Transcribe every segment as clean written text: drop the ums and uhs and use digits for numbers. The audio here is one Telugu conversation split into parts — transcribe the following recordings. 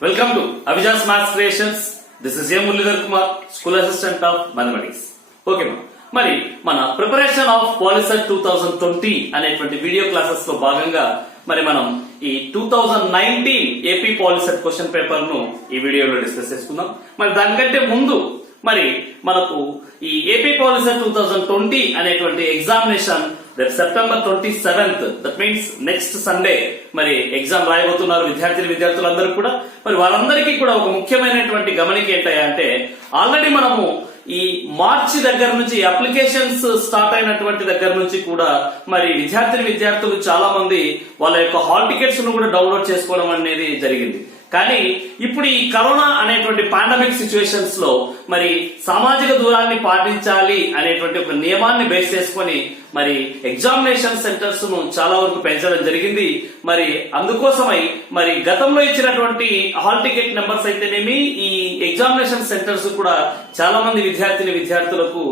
Welcome to Avijaz Maths Creations. This is A. Mullidhar Kumar, School Assistant of Mathematics. Okay, మరి మన ప్రిపరేషన్ ఆఫ్ పాలిసెట్ 2020 అనేటువంటి వీడియో క్లాసెస్ లో భాగంగా మరి మనం ఈ 2019 ఏపీ పాలిసెట్ క్వశ్చన్ పేపర్ ను ఈ వీడియోలో డిస్కస్ చేసుకుందాం. మరి దానికంటే ముందు మరి మనకు ఈ ఏపీ పాలిసెట్ 2020 అనేటువంటి ఎగ్జామినేషన్ రేపు September 27th, that means next Sunday మరి ఎగ్జామ్ రాయబోతున్నారు విద్యార్థులందరూ కూడా. మరి వారందరికీ కూడా ఒక ముఖ్యమైనటువంటి గమనిక ఏంటంటే ఆల్రెడీ మనము ఈ మార్చి దగ్గర నుంచి అప్లికేషన్స్ స్టార్ట్ అయినటువంటి దగ్గర నుంచి కూడా మరి విద్యార్థులు చాలా మంది వాళ్ళ యొక్క హాల్ టికెట్స్ ను కూడా డౌన్లోడ్ చేసుకోవడం అనేది జరిగింది. కానీ ఇప్పుడు ఈ కరోనా అనేటువంటి పాండమిక్ సిచ్యువేషన్స్ లో మరి సామాజిక దూరాన్ని పాటించాలి అనేటువంటి ఒక నియమాన్ని బేస్ చేసుకొని మరి ఎగ్జామినేషన్ సెంటర్స్ ను చాలా వరకు పెంచడం జరిగింది. మరి అందుకోసమై మరి గతంలో ఇచ్చినటువంటి హాల్ టికెట్ నెంబర్స్ అయితేనేమి ఈ ఎగ్జామినేషన్ సెంటర్స్ కూడా చాలా మంది విద్యార్థులకు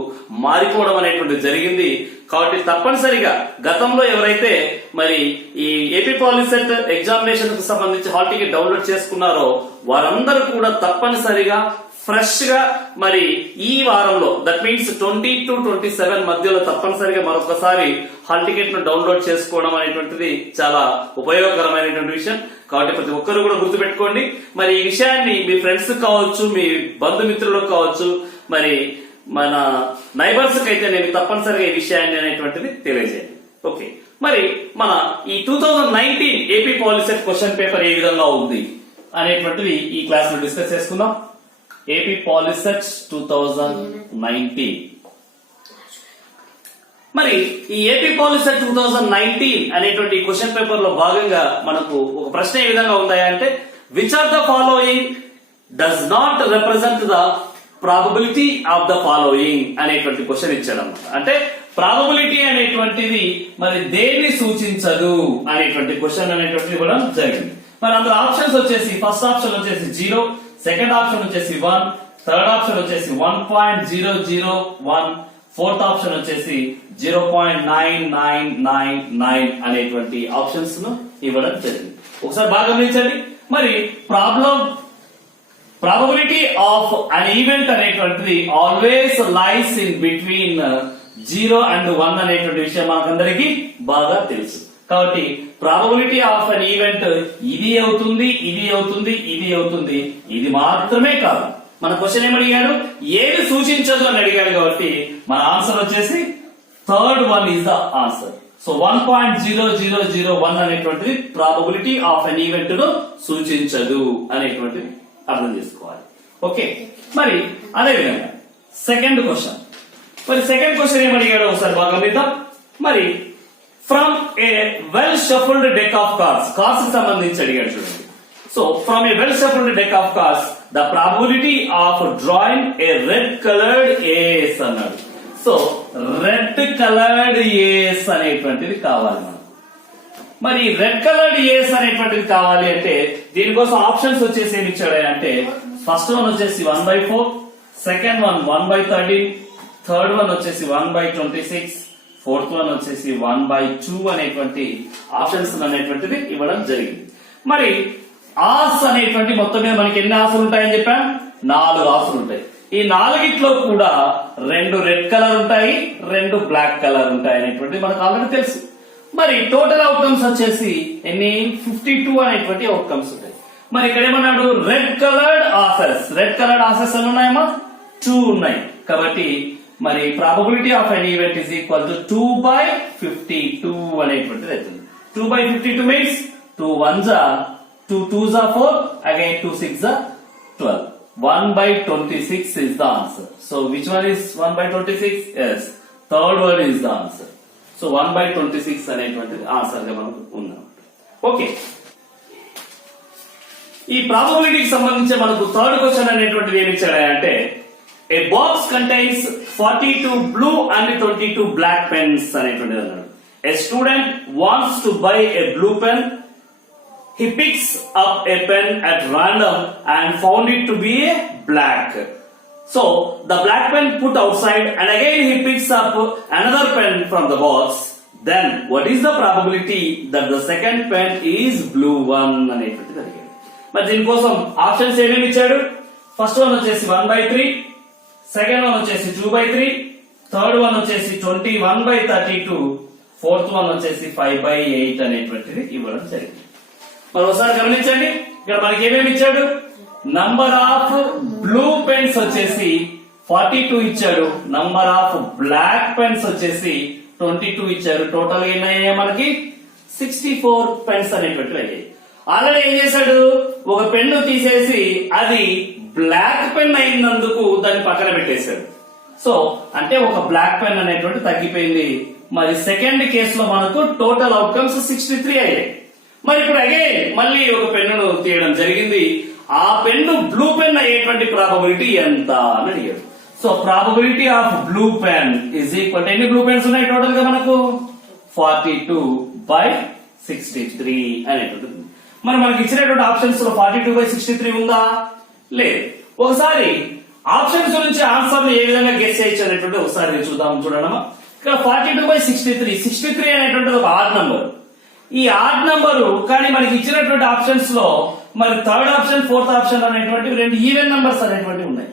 మారిపోవడం అనేటువంటి జరిగింది. కాబట్టి తప్పనిసరిగా గతంలో ఎవరైతే మరి ఈ ఏపీ పాలిసెట్ ఎగ్జామినేషన్ కు సంబంధించి హాల్ టికెట్ డౌన్లోడ్ చేసుకున్నారో వారందరూ కూడా తప్పనిసరిగా ఫ్రెష్ గా మరి ఈ వారంలో దట్ మీన్స్ 20 to 27 మధ్యలో తప్పనిసరిగా మరొకసారి హాల్ టికెట్ ను డౌన్లోడ్ చేసుకోవడం అనేటువంటిది చాలా ఉపయోగకరమైనటువంటి విషయం. కాబట్టి ప్రతి ఒక్కరు కూడా గుర్తుపెట్టుకోండి. మరి ఈ విషయాన్ని మీ ఫ్రెండ్స్ కావచ్చు, మీ బంధుమిత్రులకు కావచ్చు, మరి మన నైబర్స్ కి అయితే నేను తప్పనిసరిగా ఈ విషయాన్ని అనేటువంటిది తెలియజేయండి. ఓకే, మరి మన ఈ 2019 ఏపీ పాలిసెట్ క్వశ్చన్ పేపర్ ఏ విధంగా ఉంది అనేటువంటిది ఈ క్లాస్ లో డిస్కస్ చేసుకుందాం. AP POLYCET 2019. మరి ఈ ఏపీ పాలిసెట్ 2019 అనేటువంటి క్వశ్చన్ పేపర్ లో భాగంగా మనకు ఒక ప్రశ్న ఏ విధంగా ఉందంటే which are the following does not represent the probability of the following అనేటువంటి క్వశ్చన్ ఇచ్చాడు అనమాట. అంటే ప్రాబబిలిటీ అనేటువంటిది మరి దేన్ని సూచించదు అనేటువంటి క్వశ్చన్ అనేటువంటిది ఇవ్వడం జరిగింది. మరి అందులో ఆప్షన్స్ వచ్చేసి ఫస్ట్ ఆప్షన్ వచ్చేసి 0, సెకండ్ ఆప్షన్ వచ్చేసి 1, థర్డ్ ఆప్షన్ వచ్చేసి 1.001, ఫోర్త్ ఆప్షన్ వచ్చేసి 0.9999 అనేటువంటి ఆప్షన్స్ ను ఇవ్వడం జరిగింది. ఒకసారి బాగా గమనించండి. మరి probability of an event అనేటువంటిది always lies in between 0 and 1 అనేటువంటి విషయం మనకందరికీ బాగా తెలుసు. కాబట్టి ప్రాబబిలిటీ ఆఫ్ అన్ ఈవెంట్ ఇది అవుతుంది, ఇది అవుతుంది, ఇది అవుతుంది, ఇది మాత్రమే కాదు. మన క్వశ్చన్ ఏమడిగాడు, ఏది సూచించదు అని అడిగాడు. కాబట్టి మన ఆన్సర్ వచ్చేసి third one is the answer. So 1.0001 అనేటువంటిది ప్రాబబిలిటీ ఆఫ్ అన్ ఈవెంట్ ను సూచించదు అనేటువంటిది అర్థం చేసుకోవాలి. ఓకే, మరి అదేవిధంగా సెకండ్ క్వశ్చన్. మరి సెకండ్ క్వశ్చన్ ఏమడిగాడు ఒకసారి బాగా గమనిద్దాం. మరి from a well shuffled deck of cards, cards కి సంబంధించి అడిగాడు చూడండి. So from a well shuffled deck of cards the probability of drawing a red coloured ace అన్నాడు. సో రెడ్ కలర్డ్ ఏస్ అనేటువంటిది కావాలి మనం. మరి రెడ్ కలర్డ్ ఏస్ అనేటువంటిది కావాలి అంటే దీనికోసం ఆప్షన్స్ వచ్చేసి ఏమి ఇచ్చాడు అంటే ఫస్ట్ వన్ వచ్చేసి 1/4, సెకండ్ వన్ 1/13, థర్డ్ వన్ వచ్చేసి 1/26, ఫోర్త్ వన్ వచ్చేసి 1/2 అనేటువంటి ఆప్షన్స్ అనేటువంటిది ఇవ్వడం జరిగింది. మరి ఆస్ అనేటువంటి మొత్తం మీద మనకి ఎన్ని ఆశలు ఉంటాయని చెప్పాం, 4 ఆశలు ఉంటాయి. ఈ 4గిట్లో కూడా 2 రెడ్ కలర్ ఉంటాయి, 2 బ్లాక్ కలర్ ఉంటాయి అనేటువంటి మనకు ఆల్రెడీ తెలుసు. మరి టోటల్ అవుట్కమ్స్ వచ్చేసి ఎన్ని 52 అనేటువంటి అవుట్కమ్స్ ఉంటాయి. మరి ఇక్కడ ఏమన్నాడు రెడ్ కలర్డ్ ఆసెస్ అని ఉన్నాయమ్మా 2 ఉన్నాయి. కాబట్టి మరి probability of N event is equal to 2/52 అనేటువంటిది అవుతుంది. 2/52 means 2 1s are 2 2s are 4, again 2 6s are 12. 1/26 is the answer. So which one is 1/26? Yes, third one is the answer. So 1/26 అనేటువంటిది ఆన్సర్ గా మనకు ఉన్నాం. ఓకే, ఈ ప్రాబబిలిటీకి సంబంధించి మనకు థర్డ్ క్వశ్చన్ అనేటువంటిది ఏమి ఇచ్చాడంటే a box contains 42 blue and 22 black pens అనేటువంటిది అన్నాడు. A student wants to buy a blue pen. He picks up a pen at random and found it to be a black. So the black pen put outside and again he picks up another pen from the box. Then what is the probability that the second pen is blue one అనేటువంటిది అడిగాడు. మరి దీనికోసం ఆప్షన్స్ ఏమేమి ఇచ్చాడు? ఫస్ట్ వన్ వచ్చేసి 1/3, సెకండ్ వన్ వచ్చేసి 2/3, థర్డ్ వన్ వచ్చేసి 21/32, ఫోర్త్ వన్ వచ్చేసి 5/8 అనేటువంటిది ఇవ్వడం జరిగింది. మరి ఒకసారి గమనించండి, ఇక్కడ మనకి ఏమేమి ఇచ్చాడు? నంబర్ ఆఫ్ బ్లూ పెన్స్ వచ్చేసి 42 ఇచ్చాడు, నంబర్ ఆఫ్ బ్లాక్ పెన్స్ వచ్చేసి 22 ఇచ్చారు. టోటల్ ఎన్ని అయ్యాయి మనకి? 64 పెన్స్ అనేటువంటివి అయ్యాయి. ఆల్రెడీ ఏం చేశాడు? ఒక పెన్ను తీసేసి అది బ్లాక్ పెన్ అయినందుకు దాన్ని పక్కన పెట్టేశాడు. సో అంటే ఒక బ్లాక్ పెన్ అనేటువంటి తగ్గిపోయింది. మరి సెకండ్ కేసులో మనకు టోటల్ అవుట్కమ్స్ 63 అయ్యాయి. మరి ఇప్పుడు అగైన్ మళ్ళీ ఒక పెన్నును తీయడం జరిగింది. ఆ పెన్ను బ్లూ పెన్ అయ్యేటువంటి ప్రాబబిలిటీ ఎంత అని అడిగాడు. So probability of blue pen is equal, ఎన్ని బ్లూ పెన్స్ ఉన్నాయి టోటల్ గా మనకు? 42/63 అనేటువంటి. మరి మనకి ఇచ్చినటువంటి ఆప్షన్స్ లో 42/63 ఉందా? లేదు. ఒకసారి ఆప్షన్స్ నుంచి ఆన్సర్ ఏ విధంగా గెస్ చేయొచ్చు అనేటువంటి ఒకసారి చూద్దాం. చూడమ్మా, ఇక్కడ 42/63, 63 అనేటువంటిది ఒక ఆడ్ నంబర్. ఈ ఆడ్ నంబరు కానీ మనకి ఇచ్చినటువంటి ఆప్షన్స్ లో మరి థర్డ్ ఆప్షన్, ఫోర్త్ ఆప్షన్ అనేటువంటి రెండు ఈవెన్ నంబర్స్ అనేటువంటివి ఉన్నాయి.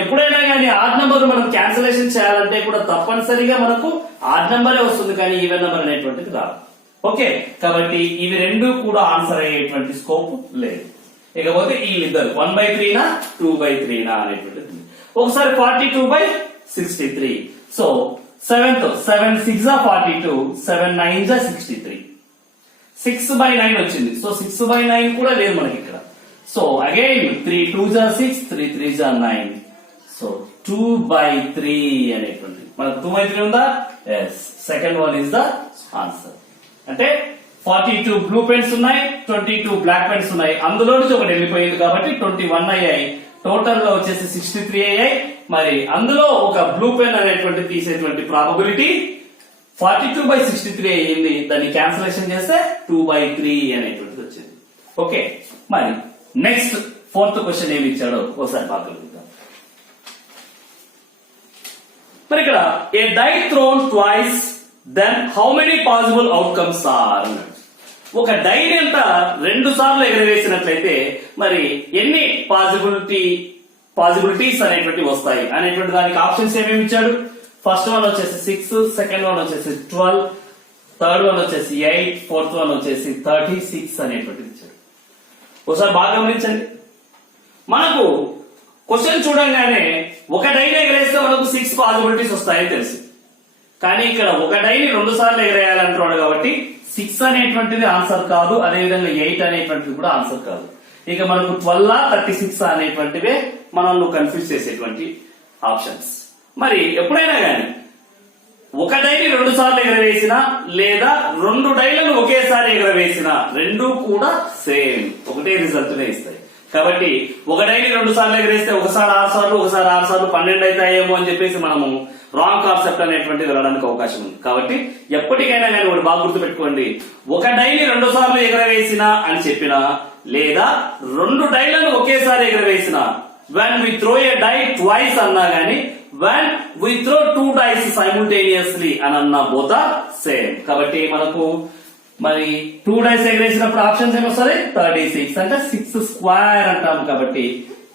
ఎప్పుడైనా కానీ ఆడ్ నంబర్ మనం క్యాన్సిలేషన్ చేయాలంటే కూడా తప్పనిసరిగా మనకు ఆడ్ నంబరే వస్తుంది, కానీ ఈవెన్ నంబర్ అనేటువంటిది రాదు. ఓకే, కాబట్టి ఇవి రెండు కూడా ఆన్సర్ అయ్యేటువంటి స్కోప్ లేదు. ఇకపోతే వీళ్ళిద్దరు 1/3 2/3 అనేటువంటిది. ఒకసారి 42/63. సో 7 7 6 42, 7 9 63, 6/9 వచ్చింది. సో 6/9 కూడా లేదు మనకి ఇక్కడ. So again 3 2 6, 3 3 9. సో 2/3 అనేటువంటి మనకు 2/3 ఉందా? Yes, second one is the answer. అంటే 42 బ్లూ పెన్స్ ఉన్నాయి, 22 బ్లాక్ పెన్స్ ఉన్నాయి. అందులో నుంచి ఒకటి వెళ్ళిపోయింది కాబట్టి 21 అయ్యాయి. టోటల్ లో వచ్చేసి 63 అయ్యాయి. మరి అందులో ఒక బ్లూ పెన్ అనేటువంటి తీసేటువంటి ప్రాబబిలిటీ 42/63 అయ్యింది. దాన్ని క్యాన్సిలేషన్ చేస్తే 2/3 అనేటువంటిది వచ్చింది. ఓకే, మరి నెక్స్ట్ ఫోర్త్ క్వశ్చన్ ఏమి ఇచ్చాడో ఒకసారి బాగా. మరి ఇక్కడ a die thrown twice then how many possible outcomes are. ఒక డైని అంట 2 సార్లు ఎగరవేసినట్లయితే మరి ఎన్ని పాసిబిలిటీస్ అనేటువంటి వస్తాయి అనేటువంటి దానికి ఆప్షన్స్ ఏమేమి ఇచ్చాడు? ఫస్ట్ వన్ వచ్చేసి 6, సెకండ్ వన్ వచ్చేసి 12, థర్డ్ వన్ వచ్చేసి 8, ఫోర్త్ వన్ వచ్చేసి 36 అనేటువంటిది ఇచ్చాడు. ఒకసారి బాగా గమనించండి, మనకు క్వశ్చన్ చూడంగానే ఒక డైని ఎగరేస్తే మనకు 6 పాసిబిలిటీస్ వస్తాయని తెలుసు. కానీ ఇక్కడ ఒక డైని 2 సార్లు ఎగరేయాలంటున్నాడు కాబట్టి 6 అనేటువంటిది ఆన్సర్ కాదు, అదేవిధంగా 8 అనేటువంటిది కూడా ఆన్సర్ కాదు. ఇక మనకు 12 36 అనేటువంటివే మనల్ని కన్ఫ్యూజ్ చేసేటువంటి ఆప్షన్స్. మరి ఎప్పుడైనా కానీ ఒక డైని 2 సార్లు ఎగరవేసినా లేదా 2 డైలను ఒకేసారి ఎగరవేసినా రెండు కూడా సేమ్ ఒకటే రిజల్ట్ నే ఇస్తాయి. కాబట్టి ఒక డైని 2 సార్లు ఎగరేస్తే ఒకసారి 6 సార్లు, ఒకసారి 6 సార్లు 12 అవుతాయేమో అని చెప్పేసి మనము రాంగ్ కాన్సెప్ట్ అనేటువంటిది వెళ్ళడానికి అవకాశం ఉంది. కాబట్టి ఎప్పటికైనా కానీ ఒకటి బాగా గుర్తుపెట్టుకోండి, ఒక డైని 2 సార్లు ఎగరవేసినా అని చెప్పినా లేదా 2 డైలను ఒకేసారి ఎగరవేసినా, when we throw a die twice అన్నా గానీ when we throw 2 dice simultaneously అని అన్నా both are same. కాబట్టి మనకు మరి 2 dice ఎగరేసినప్పుడు ఆప్షన్స్ ఏమొస్తుంది? 36 అంటే 6 స్క్వేర్ అంటాం కాబట్టి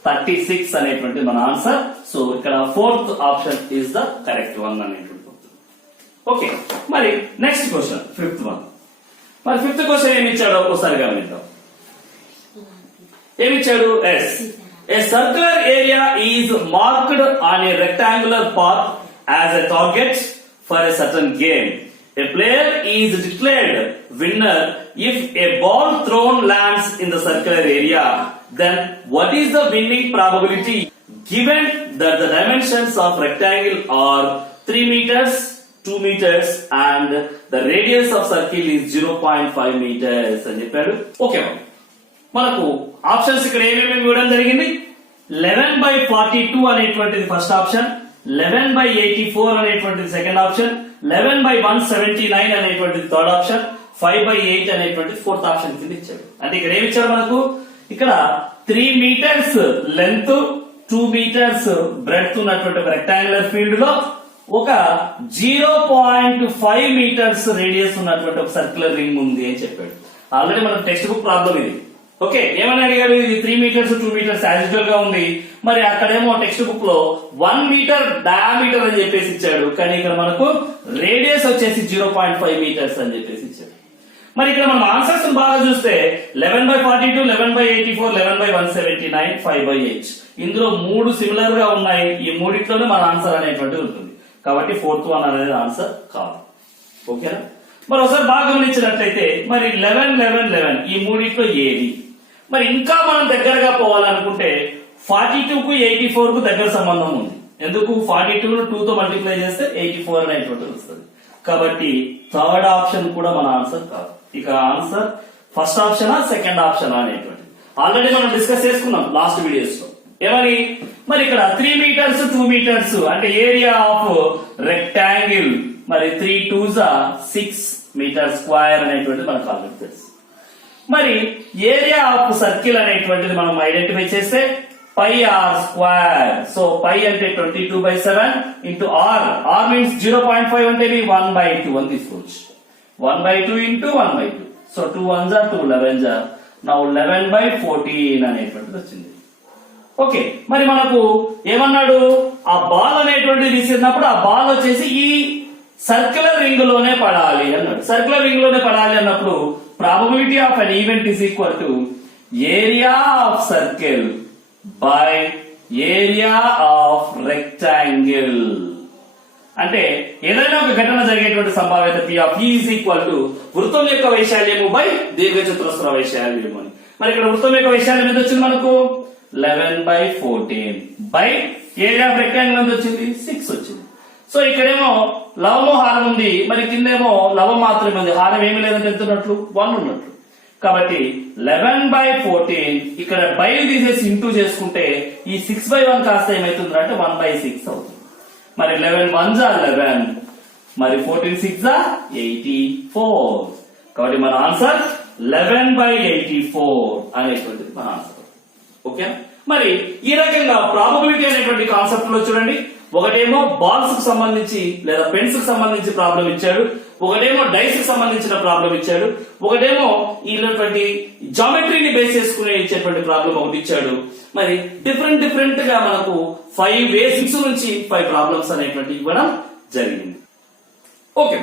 36 అనేటువంటి మన ఆన్సర్. సో ఇక్కడ fourth option is the correct one అనేటువంటి. ఓకే, మరి నెక్స్ట్ క్వశ్చన్ ఫిఫ్త్ వన్. మరి ఫిఫ్త్ క్వశ్చన్ ఏమి ఇచ్చాడో ఒకసారి గమనిద్దాం. ఏమిచ్చాడు? Yes, a circular area is marked on a rectangular path as a target for a certain game. A player is declared winner if a ball thrown lands in the circular area. Then what is the winning probability given that the dimensions of rectangle are 3 meters, 2 meters and the radius of circle is 0.5 meters అని చెప్పాడు. ఓకే, మనకు ఆప్షన్స్ ఇక్కడ ఏమేమి ఇవ్వడం జరిగింది? 11/42 అనేటువంటిది ఫస్ట్ ఆప్షన్, 11/84 అనేటువంటిది సెకండ్ ఆప్షన్, 11/179 అనేటువంటిది థర్డ్ ఆప్షన్, 5/8 అనేటువంటిది ఫోర్త్ ఆప్షన్ కింద ఇచ్చాడు. అంటే ఇక్కడ ఏమి ఇచ్చాడు మనకు? ఇక్కడ 3 మీటర్స్ లెంత్, 2 మీటర్స్ బ్రెడ్త్ ఉన్నటువంటి ఒక రెక్టాంగులర్ ఫీల్డ్ లో ఒక 0.5 మీటర్స్ రేడియస్ ఉన్నటువంటి ఒక సర్క్యులర్ రింగ్ ఉంది అని చెప్పాడు. ఆల్రెడీ మన టెక్స్ట్ బుక్ ప్రాబ్లం ఇది. ఓకే, ఏమని అడిగాడు? ఇది 3 మీటర్స్ 2 మీటర్స్ యాజ్ యూజువల్ గా ఉంది. మరి అక్కడేమో టెక్స్ట్ బుక్ లో 1 మీటర్ డయామీటర్ అని చెప్పేసి ఇచ్చాడు, కానీ ఇక్కడ మనకు రేడియస్ వచ్చేసి 0.5 మీటర్స్ అని చెప్పేసి ఇచ్చాడు. మరి ఇక్కడ మనం ఆన్సర్స్ బాగా చూస్తే 11/42, 11/84, 11/179, 5/8. ఇందులో 3 సిమిలర్ గా ఉన్నాయి. ఈ మూడిట్లోనే మన ఆన్సర్ అనేటువంటిది ఉంటుంది. కాబట్టి 4th వన్ అనేది ఆన్సర్ కాదు. ఓకేనా? మరి ఒకసారి బాగా గమనించినట్లయితే మరి 11, 11, 11 ఈ మూడిట్లో ఏది? మరి ఇంకా మనం దగ్గరగా పోవాలనుకుంటే 42 కు 84 కు దగ్గర సంబంధం ఉంది. ఎందుకు? 42 ను 2 తో మల్టిప్లై చేస్తే 84 అనేటువంటిది వస్తుంది. కాబట్టి థర్డ్ ఆప్షన్ కూడా మన ఆన్సర్ కాదు. ఇక ఆన్సర్ ఫస్ట్ ఆప్షనా సెకండ్ ఆప్షనా అనేటువంటిది ఆల్రెడీ మనం డిస్కస్ చేసుకున్నాం లాస్ట్ వీడియోస్ లో. ఏమని? మరి ఇక్కడ 3 మీటర్స్ 2 మీటర్స్ అంటే ఏరియా ఆఫ్ రెక్టాంగిల్, మరి 3 2s 6 మీటర్ స్క్వేర్ అనేటువంటిది మనకు ఆల్రెడీ తెలుసు. మరి ఏరియా ఆఫ్ సర్కిల్ అనేటువంటిది మనం ఐడెంటిఫై చేస్తే పై ఆర్ స్క్వేర్. సో పై అంటే 22/7 ఇంటూ ఆర్. ఆర్ మీన్స్ 0.5 అంటే 1/2 అని తీసుకోవచ్చు. 1/2 into 1/2. So 2 1s 2 11s. Now 11/14 అనేటువంటిది వచ్చింది. ఓకే, మరి మనకు ఏమన్నాడు? ఆ బాల్ అనేటువంటిది విసిరినప్పుడు ఆ బాల్ వచ్చేసి ఈ సర్క్యులర్ రింగ్ లోనే పడాలి అన్నాడు. సర్క్యులర్ రింగ్ లోనే పడాలి అన్నప్పుడు probability of an event is equal to area of circle by area of rectangle. అంటే ఏదైనా ఒక ఘటన జరిగేటువంటి సంభావ్యత P of E is equal to వృత్తం యొక్క వైశాల్యము బై దీర్ఘచతురస్ర వైశాల్యము అని. మరి ఇక్కడ వృత్తం యొక్క వైశాల్యం ఎంత వచ్చింది మనకు? 11/14 బై ఏరియా ఆఫ్ రెక్టాంగిల్ ఎంత వచ్చింది? 6 వచ్చింది. సో ఇక్కడేమో లవము హారం ఉంది, మరి కిందేమో లవం మాత్రమే ఉంది, హారం ఏమి లేదని తెలుతున్నట్లు 1 ఉన్నట్లు. కాబట్టి 11/14 ఇక్కడ బై తీసేసి ఇంటూ చేసుకుంటే ఈ 6/1 కాస్త ఏమైతుంది అంటే 1/6 అవుతుంది. మరి 11 1s 11, మరి 14 6s 84. కాబట్టి మన ఆన్సర్ 11/84 అనేటువంటిది మన ఆన్సర్. ఓకే, మరి ఈ రకంగా ప్రాబబిలిటీ అనేటువంటి కాన్సెప్ట్ లో చూడండి, ఒకటేమో బాల్స్ కు సంబంధించి లేదా పెన్స్ కు సంబంధించి ప్రాబ్లం ఇచ్చాడు, ఒకటేమో డైస్ కు సంబంధించిన ప్రాబ్లం ఇచ్చాడు, ఒకటేమో ఇలాంటి జామెట్రీని బేస్ చేసుకుని ఇచ్చేటువంటి ప్రాబ్లం ఒకటి ఇచ్చాడు. మరి డిఫరెంట్ గా మనకు 5 బేసిక్స్ నుంచి 5 ప్రాబ్లమ్స్ అనేటువంటి ఇవ్వడం జరిగింది. ఓకే,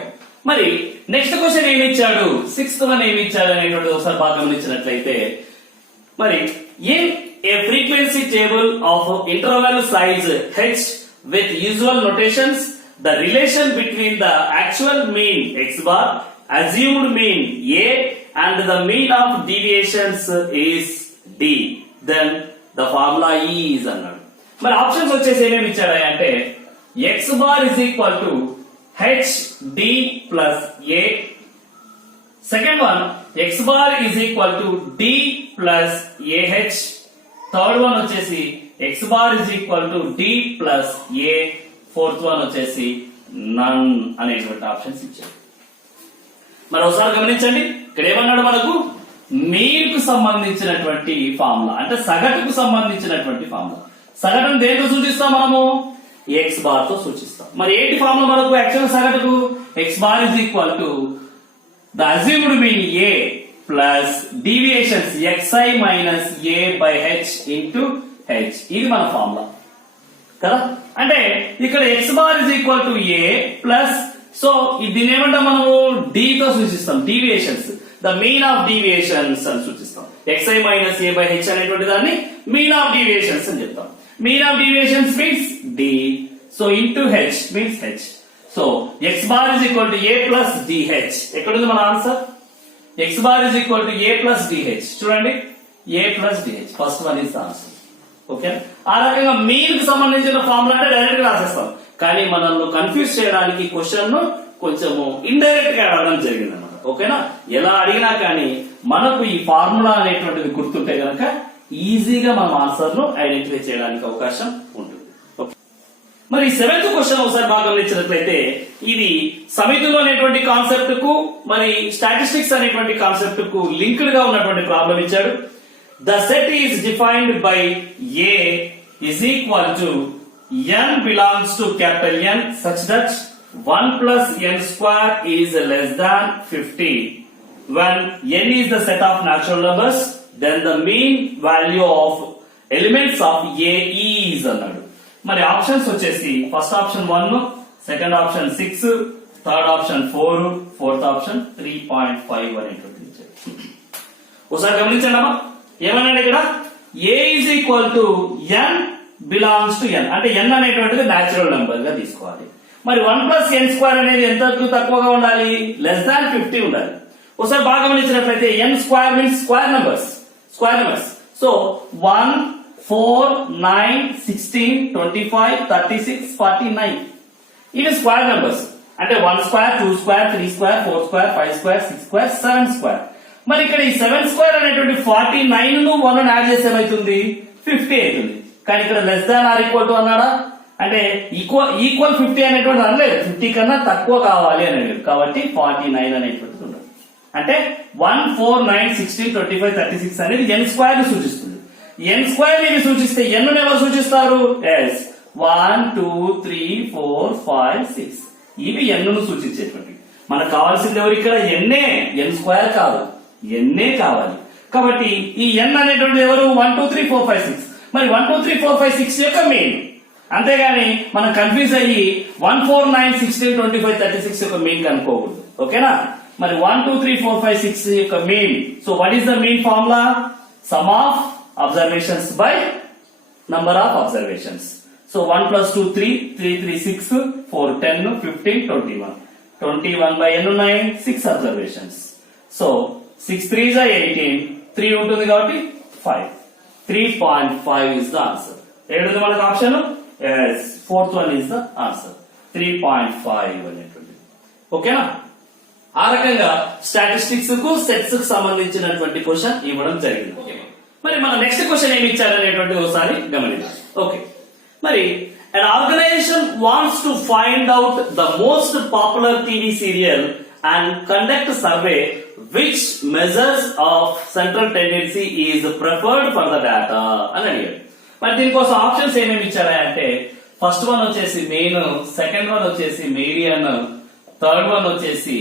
మరి నెక్స్ట్ క్వశ్చన్ ఏమి ఇచ్చాడు? 6th వన్ ఏమి ఇచ్చాడు అనేటువంటి ఒకసారి బాగా గమనించినట్లయితే, మరి a frequency table of interval size h with usual notations, the relation between the actual mean x bar, assumed mean a and the mean of deviations is d, then the formula is అన్నాడు. మరి ఆప్షన్స్ వచ్చేసి ఏమేమి ఇచ్చాడు అంటే x bar is equal to h d plus a. Second one, x bar is equal to d plus ah. Third one వచ్చేసి x bar is equal to d plus a. Fourth one వచ్చేసి నన్ అనేటువంటి ఆప్షన్స్ ఇచ్చారు. మరి ఒకసారి గమనించండి, ఇక్కడ ఏమన్నాడు? మనకు మీన్ కు సంబంధించినటువంటి ఫార్ములా అంటే సగటుకు సంబంధించినటువంటి ఫార్ములా. సగటును దేంతో సూచిస్తాం మనము? x bar తో సూచిస్తాం. మరి ఏంటి ఫార్ములా మనకు? యాక్చువల్ సగటుకు x bar is equal to the assumed mean a plus deviations xi minus a by h into h. ఇది మన ఫార్ములా కదా. అంటే ఇక్కడ x bar is equal to a plus, so దీన్ని ఏమంటాం మనము? d తో సూచిస్తాం. Deviations, the mean of deviations అని సూచిస్తాం. xi minus a by h అనేటువంటి దాన్ని మీన్ ఆఫ్ డీవియేషన్స్ అని చెప్తాం. Mean of deviations means d, so into h means h. So x bar is equal to a plus dh. ఎక్కడుంది మన answer? x bar is equal to a plus dh. చూడండి, a plus dh, first one is answer. Okay, ఆ రకంగా మీన్ కు సంబంధించిన ఫార్ములా అంటే డైరెక్ట్ గా రాసేస్తాం, కానీ మనల్ని కన్ఫ్యూజ్ చేయడానికి క్వశ్చన్ ను కొంచెము ఇండైరెక్ట్ గా అడగడం జరిగింది అన్నమాట. ఓకేనా, ఎలా అడిగినా కానీ మనకు ఈ ఫార్ములా అనేటువంటిది గుర్తుంటే గనక ఈజీగా మనం ఆన్సర్ ను ఐడెంటిఫై చేయడానికి అవకాశం ఉంటుంది. మరి 7th క్వశ్చన్ ఒకసారి బాగా గమనించినట్లయితే, ఇది సమితులు అనేటువంటి కాన్సెప్ట్ కు మరి స్టాటిస్టిక్స్ అనేటువంటి కాన్సెప్ట్ కు లింక్డ్ గా ఉన్నటువంటి ప్రాబ్లం ఇచ్చాడు. The set is defined by A is equal to n belongs to capital N such that 1 plus n square is less than 50 when n is the set of natural numbers then the mean value of elements of a is అన్నాడు. మరి ఆప్షన్స్ వచ్చేసి first option 1, second option 6, third option 4, fourth option 3.5 అనేటువంటి ఇచ్చాడు. ఒకసారి గమనించండి అమ్మా, ఏమన్నాడు ఇక్కడ a is equal to n belongs to n, అంటే n అనేటువంటిది న్యాచురల్ నెంబర్ గా తీసుకోవాలి. మరి 1+n² అనేది ఎంత తక్కువగా ఉండాలి, లెస్ దాన్ 50 ఉండాలి. ఒకసారి బాగా గమనించినట్లయితే n² means square numbers. So 1, 4, 9, 16, 25, 36, 49 ఇవి స్క్వేర్ నెంబర్స్. అంటే 1², 2², 3², 4², 5², 6², 7². మరి ఇక్కడ ఈ 7² అనేటువంటి 49 ను 1 యాడ్ చేస్తే ఏమైతుంది, 50 అవుతుంది. కానీ ఇక్కడ less than or equal to అన్నాడా, అంటే ఈక్వల్ 50 అనేటువంటి అనలేదు, 50 కన్నా తక్కువ కావాలి అనేది. కాబట్టి 49 అనేటువంటిది ఉండదు. అంటే 1, 4, 9, 16, 25, 36 అనేది n² ని సూచిస్తుంది. n² ని సూచిస్తే n ను ఎవరు సూచిస్తారు, yes 1, 2, 3, 4, 5, 6 ఇవి n ను సూచించేటువంటి. మనకు కావాల్సింది ఎవరు ఇక్కడ n² కాదు, n కావాలి. కాబట్టి ఈ n అనేటువంటి ఎవరు 1, 2, 3, 4, 5, 6. మరి 1, 2, 3, 4, 5, 6 యొక్క మెయిన్. అంతేగాని మనం కన్ఫ్యూజ్ అయ్యి 1, 4, 9, 16, 25, 36 యొక్క మెయిన్ కనుక్కోకూడదు. ఓకేనా. మరి 1, 2, 3, 4, 5, 6 యొక్క main. So what is the main formula, some of observations by number of observations. So 1 + 2 3, 3, 3 6, 4 10, 15, 21. 21 by n ఉన్నాయి 6 అబ్జర్వేషన్స్. సో 6 3s are 18, 3 ఉంటుంది కాబట్టి 5. 3.5 is the answer. ఏడుంది మనకు option, yes fourth one is the answer. 3.5 అనేటువంటి. ఓకేనా. ఆ రకంగా స్టాటిస్టిక్స్ కు సెట్స్ కు సంబంధించినటువంటి క్వశ్చన్ ఇవ్వడం జరిగింది. మరి మన నెక్స్ట్ క్వశ్చన్ ఏమి ఇచ్చారనేటువంటి ఒకసారి గమనిద్దాం. ఓకే, మరి an organization wants to find out the most popular TV serial and conduct a survey which measures of central tendency is preferred for the data అని అడిగాడు. మరి దీనికోసం ఆప్షన్స్ ఏమేమి ఇచ్చారా అంటే ఫస్ట్ వన్ వచ్చేసి మెయిన్, సెకండ్ వన్ వచ్చేసి మీడియన్, థర్డ్ వన్ వచ్చేసి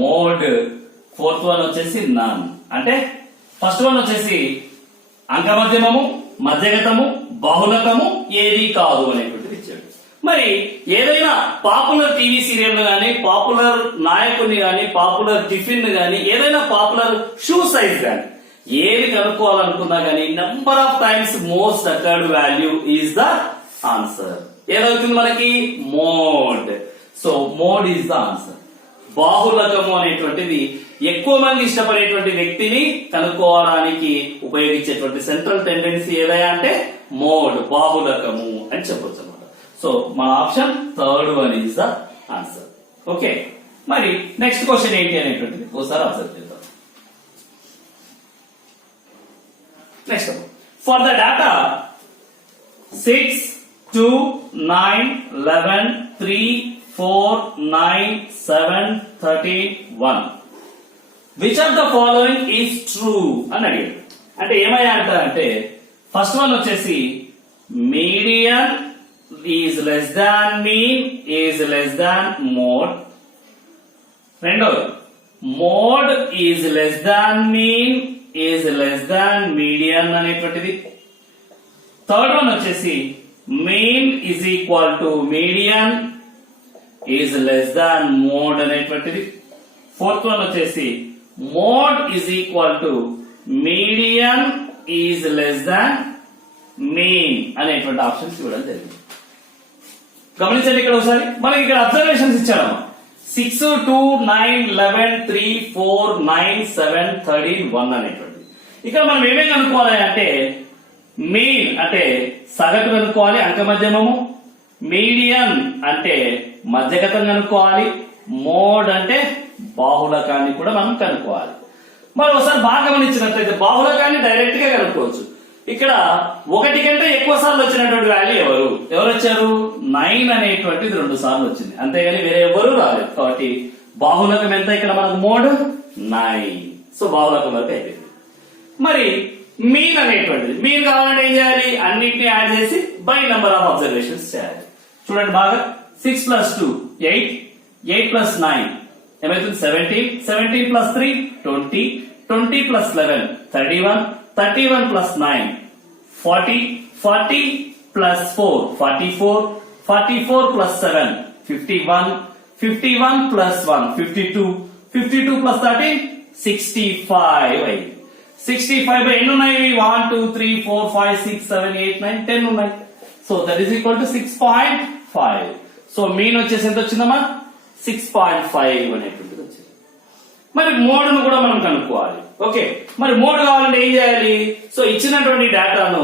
మోడ్, ఫోర్త్ వన్ వచ్చేసి నన్. అంటే ఫస్ట్ వన్ వచ్చేసి అంకమధ్యమము, మధ్యగతము, బాహుళకము, ఏది కాదు అనేటువంటిది ఇచ్చాడు. మరి ఏదైనా పాపులర్ టీవీ సీరియల్ గానీ, పాపులర్ నాయకుడిని గానీ, పాపులర్ టిఫిన్ గానీ, ఏదైనా పాపులర్ షూ సైజ్ గానీ ఏది కనుక్కోవాలనుకున్నా గానీ number of times most occurred value is the answer. ఏదవుతుంది మనకి, mode. So mode is the answer. బాహుళకము అనేటువంటిది ఎక్కువ మంది ఇష్టపడేటువంటి వ్యక్తిని కనుక్కోవడానికి ఉపయోగించేటువంటి సెంట్రల్ టెండెన్సీ ఏదైనా అంటే మోడ్, బాహుళకము అని చెప్పొచ్చు అనమాట. సో మన option third one is the answer. Okay, మరి నెక్స్ట్ క్వశ్చన్ ఏంటి అనేటువంటిది ఒకసారి అబ్జర్వ్ చేద్దాం. Next, for the data 6, 2, 9, 11, 3, 4, 9, 7, 13, 1 which of the following is true అని అడిగాడు. అంటే ఏమయ్యా అంటే ఫస్ట్ వన్ వచ్చేసి median is less than mean is less than mode. రెండోది mode is less than mean is less than median అనేటువంటిది. థర్డ్ వన్ వచ్చేసి mean is equal to median is less than mode అనేటువంటిది. ఫోర్త్ వన్ వచ్చేసి mode is equal to median is less than mean అనేటువంటి ఆప్షన్స్ ఇవ్వడం జరిగింది. గమనించండి ఇక్కడ ఒకసారి, మనకి ఇక్కడ అబ్జర్వేషన్స్ ఇచ్చాడమ్మా 6, 2, 9, 11, 3, 4, 9, 7, 13, 1 అనేటువంటిది. ఇక్కడ మనం ఏమేమి కనుక్కోవాలి అంటే మీన్ అంటే సగటు కనుక్కోవాలి, అంకమధ్యమము. మీడియన్ అంటే మధ్యగతం కనుక్కోవాలి. మోడ్ అంటే బాహుళకాన్ని కూడా మనం కనుక్కోవాలి. మరి ఒకసారి బాగా గమనించినట్లయితే బాహుళకాన్ని డైరెక్ట్ గా కనుక్కోవచ్చు. ఇక్కడ 1 కంటే ఎక్కువ సార్లు వచ్చినటువంటి వాల్యూ ఎవరు వచ్చారు, 9 అనేటువంటిది 2 సార్లు వచ్చింది, అంతేగాని వేరే ఎవరు రాలేదు. కాబట్టి బాహుళకం ఎంత ఇక్కడ మనకు మోడ్ 9. సో బాహుళకం వరకు అయిపోయింది. మరి మీన్ అనేటువంటిది, మీన్ కావాలంటే ఏం చేయాలి, అన్నింటినీ యాడ్ చేసి బై నెంబర్ ఆఫ్ అబ్జర్వేషన్స్ చేయాలి. చూడండి బాగా, 6 + 2 8, 8 + 9 ఏమైతుంది 17, 17 + 3 20, 20 + 11 31, 31 plus 9 40, 40 plus 4 44, 44 plus 7 51, 51 plus 1 52, 52 plus 13 65 అయింది. 65 by ఎన్ని ఉన్నాయి? 1 2 3 4 5 6 7 8 9 10 ఉన్నాయి. So that is equal to 6.5. So mean వచ్చేసి ఎంత వచ్చిందమ్మా? 6.5 అనేటువంటిది వచ్చింది. మరి మోడ్ను కూడా మనం కనుక్కోవాలి. ఓకే, మరి మోడ్ కావాలంటే ఏం చేయాలి? సో ఇచ్చినటువంటి డేటాను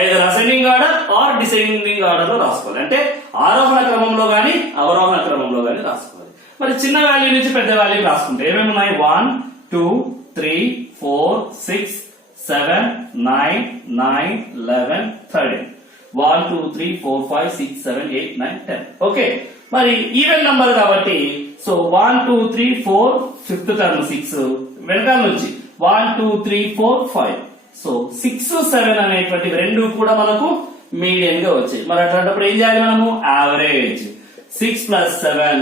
either ascending order or descending order లో రాసుకోవాలి. అంటే ఆరోహణ క్రమంలో గానీ అవరోహణ క్రమంలో గానీ రాసుకోవాలి. మరి చిన్న వాల్యూ నుంచి పెద్ద వాల్యూ రాసుకుంటే ఏమేమి ఉన్నాయి? 1 2 3 4 6 7 9 9 11 13 1 2 3 4 5 6 7 8 9 10. ఓకే, మరి ఈవెన్ నంబర్ కాబట్టి సో 1 2 3 4 ఫిఫ్త్ టర్మ్ 6 వెనకాల నుంచి 1 2 3 4 5. సో 6 7 అనేటువంటి రెండు కూడా మనకు మీడియన్ గా వచ్చాయి. మరి అట్లాంటప్పుడు ఏం చేయాలి మనము? Average 6 plus 7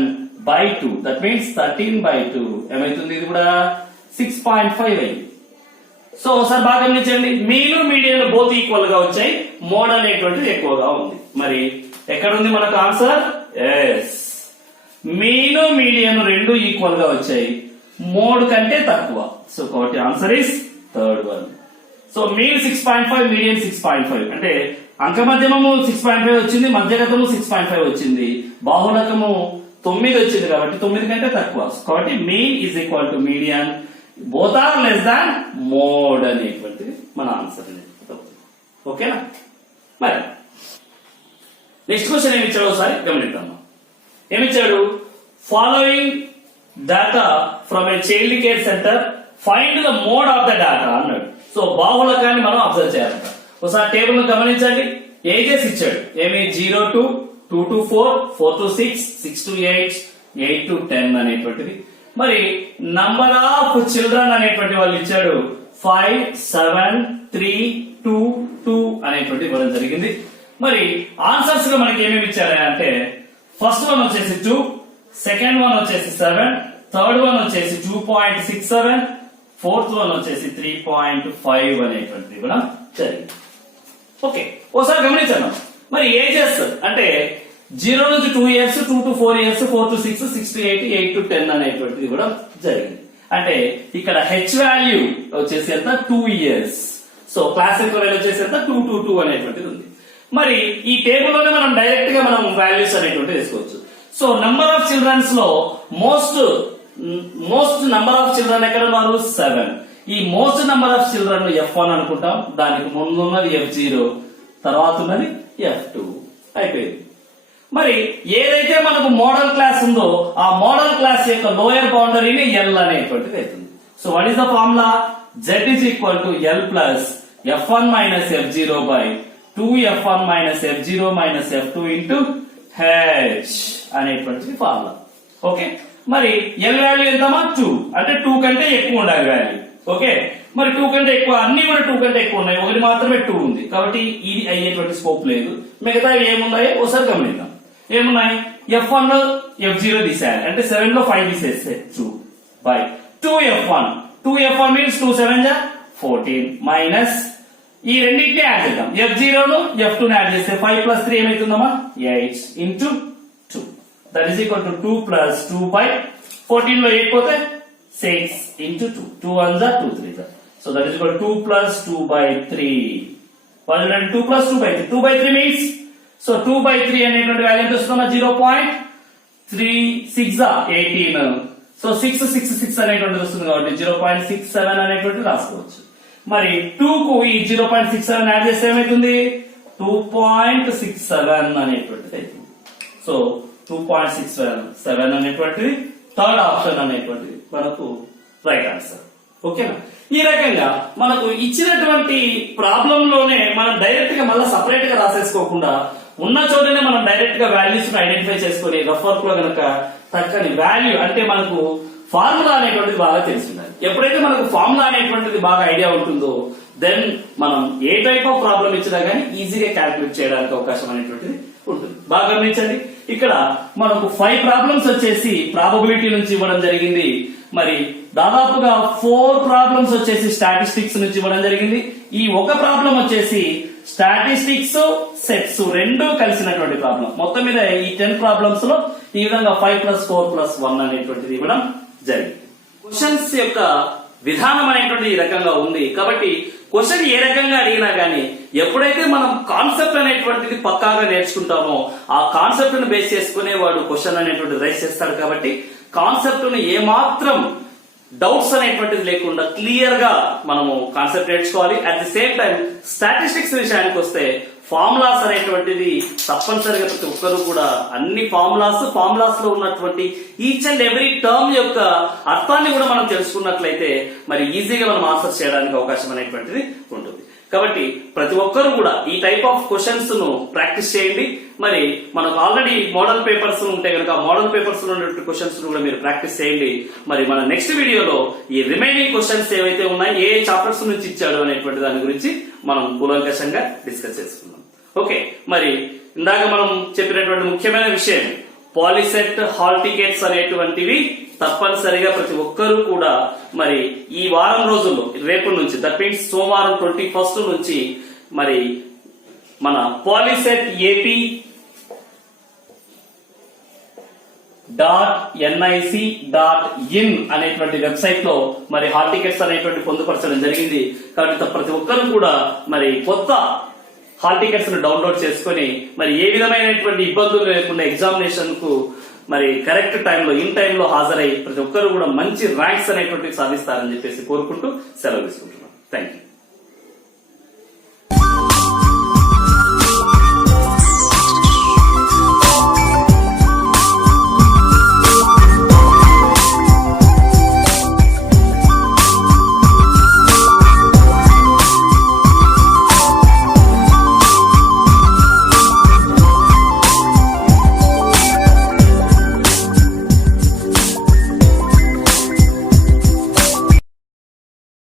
by 2 that means 13 by 2 ఏమైతుంది? ఇది కూడా 6.5 అయింది. సో ఒకసారి బాగా గమనించండి, మీను మీడియన్ బోత్ ఈక్వల్ గా వచ్చాయి, మోడ్ అనేటువంటిది ఎక్కువగా ఉంది. మరి ఎక్కడ ఉంది మనకు ఆన్సర్? ఎస్, మీను మీడియన్ రెండు ఈక్వల్ గా వచ్చాయి, మోడ్ కంటే తక్కువ. సో కాబట్టి answer is third one. So mean 6.5, median 6.5 అంటే అంక మధ్యమము 6.5 వచ్చింది, మధ్యగతము 6.5 వచ్చింది, బాహుళకము 9 వచ్చింది కాబట్టి 9 కంటే తక్కువ. కాబట్టి mean is equal to median, both are less than mode అనేటువంటిది మన ఆన్సర్. ఓకేనా? మరి నెక్స్ట్ క్వశ్చన్ ఏమి ఇచ్చాడు ఒకసారి గమనిద్దాం. ఏమిచ్చాడు? Following data from a child care centre, find the mode of the data అన్నాడు. సో బాహుళకాన్ని మనం అబ్జర్వ్ చేయాలంట. ఒకసారి టేబుల్ ను గమనించండి. ఏజెస్ ఇచ్చాడు. ఏమి? 0 to 2 to 4, 4 to 6, 6 to 8, 8 to 10 అనేటువంటిది. మరి నంబర్ ఆఫ్ చిల్డ్రన్ అనేటువంటి వాళ్ళు ఇచ్చాడు 5 7 3 2 2 అనేటువంటి ఇవ్వడం జరిగింది. మరి ఆన్సర్స్ గా మనకి ఏమేమి ఇచ్చారా అంటే ఫస్ట్ వన్ వచ్చేసి 2, సెకండ్ వన్ వచ్చేసి 7, థర్డ్ వన్ వచ్చేసి 2.67, ఫోర్త్ వన్ వచ్చేసి 3.5 అనేటువంటిది కూడా జరిగింది. ఓకే, ఒకసారి గమనించాను. మరి ఏజెస్ అంటే 0 నుంచి 2 years, 2 to 4 years, 4 to 6, 6 to 8, 8 to 10 అనేటువంటిది కూడా జరిగింది. అంటే ఇక్కడ హెచ్ వాల్యూ వచ్చేసి ఎంత? 2 years. సో క్లాసిక్ వాల్యూ వచ్చేసి ఎంత? 2 to 2 అనేటువంటిది ఉంది. మరి ఈ టేబుల్ లోనే మనం డైరెక్ట్ గా మనం వాల్యూస్ అనేటువంటిది తీసుకోవచ్చు. సో నంబర్ ఆఫ్ చిల్డ్రన్స్ లో మోస్ట్ నంబర్ ఆఫ్ చిల్డ్రన్ ఎక్కడ ఉన్నారు? 7. ఈ most number of children F1 అనుకుంటాం, దానికి ముందు ఉన్నది F0, తర్వాత ఉన్నది F2 అయిపోయింది. మరి ఏదైతే మనకు మోడల్ క్లాస్ ఉందో ఆ మోడల్ క్లాస్ యొక్క లోయర్ బౌండరీని L అనేటువంటిది అవుతుంది. So what is the formula? Z is equal to L plus F1 minus F0 by 2F1 minus F0 minus F2 into H అనేటువంటిది ఫార్ములా. ఓకే, మరి L వాల్యూ ఎంతమా? 2. అంటే 2 కంటే ఎక్కువ ఉండాలి వాల్యూ. ఓకే, మరి 2 కంటే ఎక్కువ, అన్ని కూడా 2 కంటే ఎక్కువ ఉన్నాయి, ఒకటి మాత్రమే 2 ఉంది కాబట్టి ఇది అయ్యేటువంటి స్కోప్ లేదు. మిగతా ఏమున్నాయో ఒకసారి గమనిద్దాం. ఏమున్నాయి? F1 లో F0 తీసేయాలి, అంటే 7 లో 5 తీసేస్తే 2 by 2F1. 2F1 means 2 7 14 minus ఈ రెండింటిని యాడ్ చేద్దాం. F0 ను F2 ను యాడ్ చేస్తే 5 plus 3 ఏమైతుందమ్మా? 8 into 2 that is equal to 2 plus 2 by 14 లో 8 పోతే 6 into 2. 2 1s are 2 3s are. So that is equal to 2 plus 2 by 3. 2 plus 2 by 3. 2 by 3 means so 2 by 3 అనేటువంటి వాల్యూ ఎంత వస్తుందమ్మా? 0.36 18. సో 6 6 6 అనేటువంటిది వస్తుంది కాబట్టి 0.67 అనేటువంటిది రాసుకోవచ్చు. మరి 2 కు ఈ 0.67 యాడ్ చేస్తే ఏమైతుంది? 2.67 అనేటువంటిది అవుతుంది. సో 2.67 అనేటువంటిది థర్డ్ ఆప్షన్ అనేటువంటిది మనకు రైట్ ఆన్సర్. ఓకేనా? ఈ రకంగా మనకు ఇచ్చినటువంటి ప్రాబ్లం లోనే మనం డైరెక్ట్ గా మళ్ళీ సపరేట్ గా రాసేసుకోకుండా ఉన్న చోటనే మనం డైరెక్ట్ గా వాల్యూస్ ఐడెంటిఫై చేసుకుని రఫ్ వర్క్ లో గనక చక్కని వాల్యూ అంటే మనకు ఫార్ములా అనేటువంటిది బాగా తెలిసి ఉండాలి. ఎప్పుడైతే మనకు ఫార్ములా అనేటువంటిది బాగా ఐడియా ఉంటుందో దెన్ మనం ఏ టైప్ ఆఫ్ ప్రాబ్లం ఇచ్చినా గానీ ఈజీగా క్యాల్కులేట్ చేయడానికి అవకాశం అనేటువంటిది ఉంటుంది. బాగా గమనించండి, ఇక్కడ మనకు 5 ప్రాబ్లమ్స్ వచ్చేసి ప్రాబబిలిటీ నుంచి ఇవ్వడం జరిగింది. మరి దాదాపుగా 4 ప్రాబ్లమ్స్ వచ్చేసి స్టాటిస్టిక్స్ నుంచి ఇవ్వడం జరిగింది. ఈ ఒక ప్రాబ్లం వచ్చేసి స్టాటిస్టిక్స్ సెట్స్ రెండు కలిసినటువంటి ప్రాబ్లం. మొత్తం మీద ఈ 10 ప్రాబ్లమ్స్ లో ఈ విధంగా 5+4+1 అనేటువంటిది ఇవ్వడం జరిగింది. క్వశ్చన్స్ యొక్క విధానం అనేటువంటి ఈ రకంగా ఉంది కాబట్టి క్వశ్చన్ ఏ రకంగా అడిగినా గానీ ఎప్పుడైతే మనం కాన్సెప్ట్ అనేటువంటిది పక్కాగా నేర్చుకుంటామో ఆ కాన్సెప్ట్ ను బేస్ చేసుకునే వాడు క్వశ్చన్ అనేటువంటి రైస్ చేస్తాడు. కాబట్టి కాన్సెప్ట్ ను ఏమాత్రం డౌట్స్ అనేటువంటిది లేకుండా క్లియర్ గా మనము కాన్సెప్ట్ నేర్చుకోవాలి. At the same time statistics విషయానికి వస్తే ఫార్ములాస్ అనేటువంటిది తప్పనిసరిగా ప్రతి ఒక్కరు కూడా అన్ని ఫార్ములాస్ లో ఉన్నటువంటి ఈచ్ అండ్ ఎవ్రీ టర్మ్ యొక్క అర్థాన్ని కూడా మనం తెలుసుకున్నట్లయితే మరి ఈజీగా మనం ఆన్సర్ చేయడానికి అవకాశం అనేటువంటిది ఉంటుంది. కాబట్టి ప్రతి ఒక్కరు కూడా ఈ టైప్ ఆఫ్ క్వశ్చన్స్ ను ప్రాక్టీస్ చేయండి. మరి మనకు ఆల్రెడీ మోడల్ పేపర్స్ ఉంటే కనుక మోడల్ పేపర్స్ లో ఉన్నటువంటి క్వశ్చన్స్ కూడా మీరు ప్రాక్టీస్ చేయండి. మరి మన నెక్స్ట్ వీడియోలో ఈ రిమైనింగ్ క్వశ్చన్స్ ఏవైతే ఉన్నాయో ఏ చాప్టర్స్ నుంచి ఇచ్చాడు అనేటువంటి దాని గురించి మనం కూలంకషంగా డిస్కస్ చేసుకుందాం. ఓకే, మరి ఇందాక మనం చెప్పినటువంటి ముఖ్యమైన విషయం పాలిసెట్, హాల్ టికెట్స్ అనేటువంటివి తప్పనిసరిగా ప్రతి ఒక్కరూ కూడా మరి ఈ వారం రోజుల్లో రేపు నుంచి దట్ మీన్స్ సోమవారం 21st నుంచి మరి మన పాలిసెట్ ఏపీ .nic.in అనేటువంటి వెబ్సైట్ లో మరి హాల్ టికెట్స్ అనేటువంటి పొందుపరచడం జరిగింది. కాబట్టి ప్రతి ఒక్కరూ కూడా మరి కొత్త హాల్ టికెట్స్ ను డౌన్లోడ్ చేసుకుని మరి ఏ విధమైనటువంటి ఇబ్బందులు లేకుండా ఎగ్జామినేషన్ కు మరి కరెక్ట్ టైంలో ఇన్ టైంలో హాజరై ప్రతి ఒక్కరు కూడా మంచి ర్యాంక్స్ అనేటువంటివి సాధిస్తారని చెప్పేసి కోరుకుంటూ సెలవు తీసుకుంటున్నాను. Thank you.